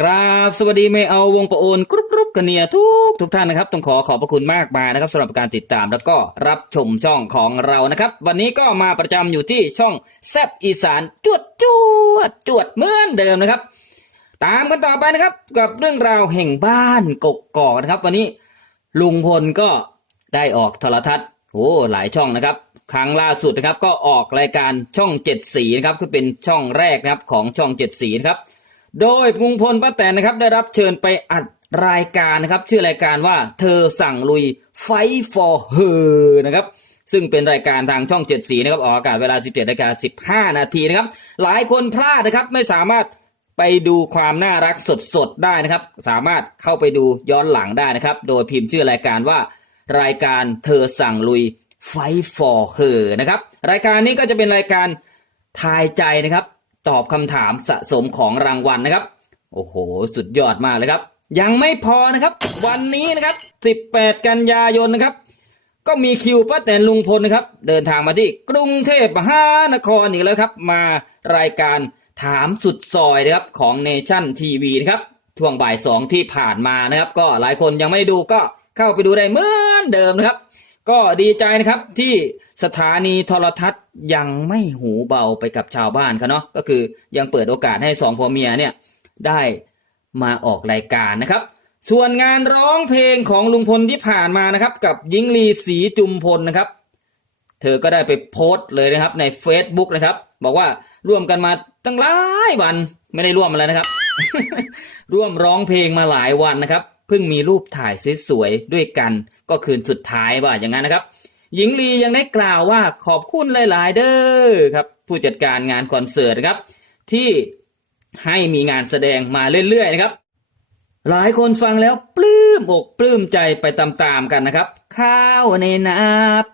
กราบสวัสดีไม่เอาวงประโอนกรุบกรุบกันเนี่ยทุกทุกท่านนะครับ ต้องขอขอบพระคุณมากมายนะครับสำหรับการติดตามแล้วก็รับชมช่องของเรานะครับ วันนี้ก็มาประจำอยู่ที่ช่องแซบอีสานจวดจวดจวดเหมือนเดิมนะครับ ตามกันต่อไปนะครับ กับเรื่องราวแห่งบ้านกกกอกนะครับ วันนี้ลุงพลก็ได้ออกโทรทัศน์โอ้หลายช่องนะครับ ครั้งล่าสุดนะครับ ก็ออกรายการช่องเจ็ดสีนะครับคือเป็นช่องแรกนะครับของช่องเจ็ดสีนะครับ โดยลุงพลป้าแตนนะครับได้รับเชิญไปอัดรายการนะครับ ชื่อรายการว่าเธอสั่งลุย Fight for her นะครับซึ่งเป็นรายการทางช่องเจ็ดสีนะครับออกอากาศเวลา 17นาฬิกา15 นาทีนะครับ หลายคนพลาดนะครับไม่สามารถไปดูความน่ารักสดๆได้นะครับ สามารถเข้าไปดูย้อนหลังได้นะครับ โดยพิมพ์ชื่อรายการว่ารายการเธอสั่งลุย Fight for her นะครับ รายการนี้ก็จะเป็นรายการทายใจนะครับ ตอบคำถามสะสมของรางวัลนะครับ โอ้โห สุดยอดมากเลยครับ ยังไม่พอนะครับ วันนี้นะครับ 18 กันยายนนะครับ ก็มีคิวป้าแตนลุงพลนะครับ เดินทางมาที่กรุงเทพมหานครอีกแล้วครับ มารายการถามสุดซอยนะครับของเนชั่นทีวีนะครับช่วงบ่ายสองที่ผ่านมานะครับ ก็หลายคนยังไม่ได้ดูก็เข้าไปดูได้เหมือนเดิมนะครับ ก็ดีใจนะครับที่สถานีโทรทัศน์ยังไม่หูเบาไปกับชาวบ้านเขาเนาะก็คือยังเปิดโอกาสให้สองพ่อเมียเนี่ยได้มาออกรายการนะครับ ส่วนงานร้องเพลงของลุงพลที่ผ่านมานะครับ กับหญิงลีศรีจุมพลนะครับ เธอก็ได้ไปโพสต์เลยนะครับใน Facebook นะครับ บอกว่าร่วมกันมาตั้งหลายวันไม่ได้ร่วมอะไรนะครับ ร่วมร้องเพลงมาหลายวันนะครับ เพิ่งมีรูปถ่ายสวยๆด้วยกัน ก็คืนสุดท้ายว่าอย่างนั้นนะครับ หญิงลียังได้กล่าวว่าขอบคุณหลาย ๆ เด้อครับ ผู้จัดการงานคอนเสิร์ตนะครับ ที่ให้มีงานแสดงมาเรื่อย ๆ นะครับ หลายคนฟังแล้วปลื้มอกปลื้มใจไปตามๆกันนะครับ ข้าวในนา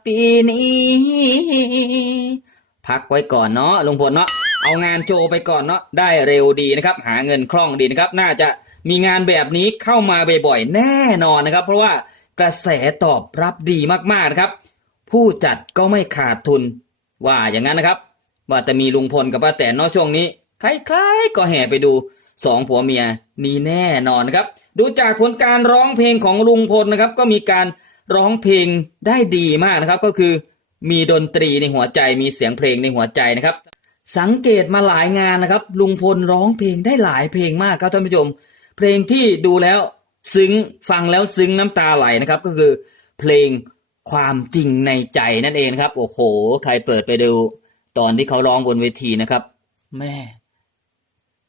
ปีนี้พักไว้ก่อนเนาะลุงพลเนาะเอางานโจไปก่อนเนาะได้เร็วดีนะครับ หาเงินคล่องดีนะครับ น่าจะ มีงานแบบนี้เข้ามาบ่อยๆแน่นอนนะครับ เพราะว่ากระแสตอบรับดีมากๆนะครับ ผู้จัดก็ไม่ขาดทุน ว่าอย่างนั้นนะครับ ว่าแต่มีลุงพลกับป้าแตนเนาะช่วงนี้ใครๆก็แห่ไปดูสองผัวเมียนี่แน่นอนนะครับ ดูจากผลการร้องเพลงของลุงพลนะครับ ก็มีการร้องเพลงได้ดีมากนะครับ ก็คือมีดนตรีในหัวใจมีเสียงเพลงในหัวใจนะครับ สังเกตมาหลายงานนะครับ ลุงพลร้องเพลงได้หลายเพลงมากครับท่านผู้ชม เพลงที่ดูแล้วซึ้งฟังแล้วซึ้งน้ำตาไหลนะครับ ก็คือเพลงความจริงในใจนั่นเองครับ โอ้โห ใครเปิดไปดู ตอนที่เขาร้องบนเวทีนะครับ แม่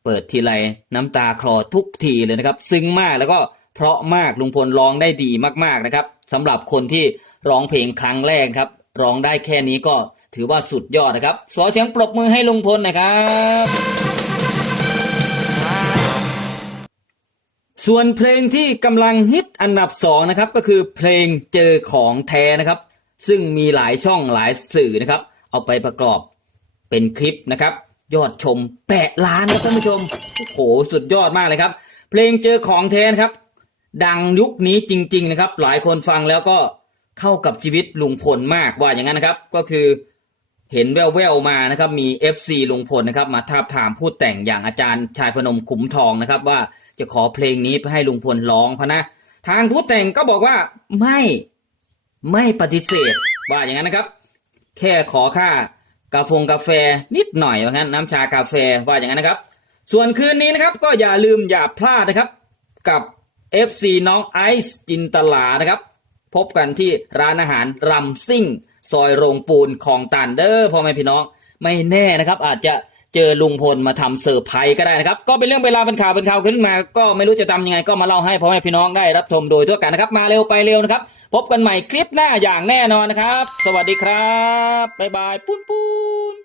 เปิดทีไรน้ำตาคลอทุกทีเลยนะครับ ซึ้งมากแล้วก็เพราะมากลุงพลร้องได้ดีมากๆนะครับสำหรับคนที่ร้องเพลงครั้งแรกครับ ร้องได้แค่นี้ก็ถือว่าสุดยอดนะครับขอเสียงปรบมือให้ลุงพลนะครับ ส่วนเพลงที่กำลังฮิตอันดับสองนะครับก็คือเพลงเจอของแท้นะครับ ซึ่งมีหลายช่องหลายสื่อนะครับ เอาไปประกอบเป็นคลิปนะครับ ยอดชมแปดล้านครับท่านผู้ชมโอ้โหสุดยอดมากเลยครับ เพลงเจอของแท้นะครับ ดังยุคนี้จริง ๆนะครับ หลายคนฟังแล้วก็เข้ากับชีวิตลุงพลมากว่าอย่างนั้นนะครับ ก็คือ เห็นแว่วๆมานะครับมี FC ลุงพลนะครับมาทาบทามพูดแต่งอย่างอาจารย์ชายพนมขุมทองนะครับ ว่าจะขอเพลงนี้ไปให้ลุงพลร้องพะนะ ทางผู้แต่งก็บอกว่าไม่ไม่ปฏิเสธว่าอย่างนั้นนะครับ แค่ขอค่ากาแฟกาแฟนิดหน่อยว่างั้นน้ำชากาแฟว่าอย่างนั้นนะครับ ส่วนคืนนี้นะครับก็อย่าลืมอย่าพลาดนะครับ กับ FC น้องไอซ์จินตลานะครับ พบกันที่ร้านอาหารรำซิ่ง ซอยโรงปูนของตันเดอร์พ่อแม่พี่น้องไม่แน่นะครับ อาจจะเจอลุงพลมาทำเซอร์ไพรส์ก็ได้นะครับ ก็เป็นเรื่องเวลาเป็นข่าวเป็นข่าวขึ้นมา ก็ไม่รู้จะทำยังไงก็มาเล่าให้พ่อแม่พี่น้องได้รับชมโดยทั่วกันนะครับ มาเร็วไปเร็วนะครับ พบกันใหม่คลิปหน้าอย่างแน่นอนนะครับ สวัสดีครับบ๊ายบายปุ้นปุ้น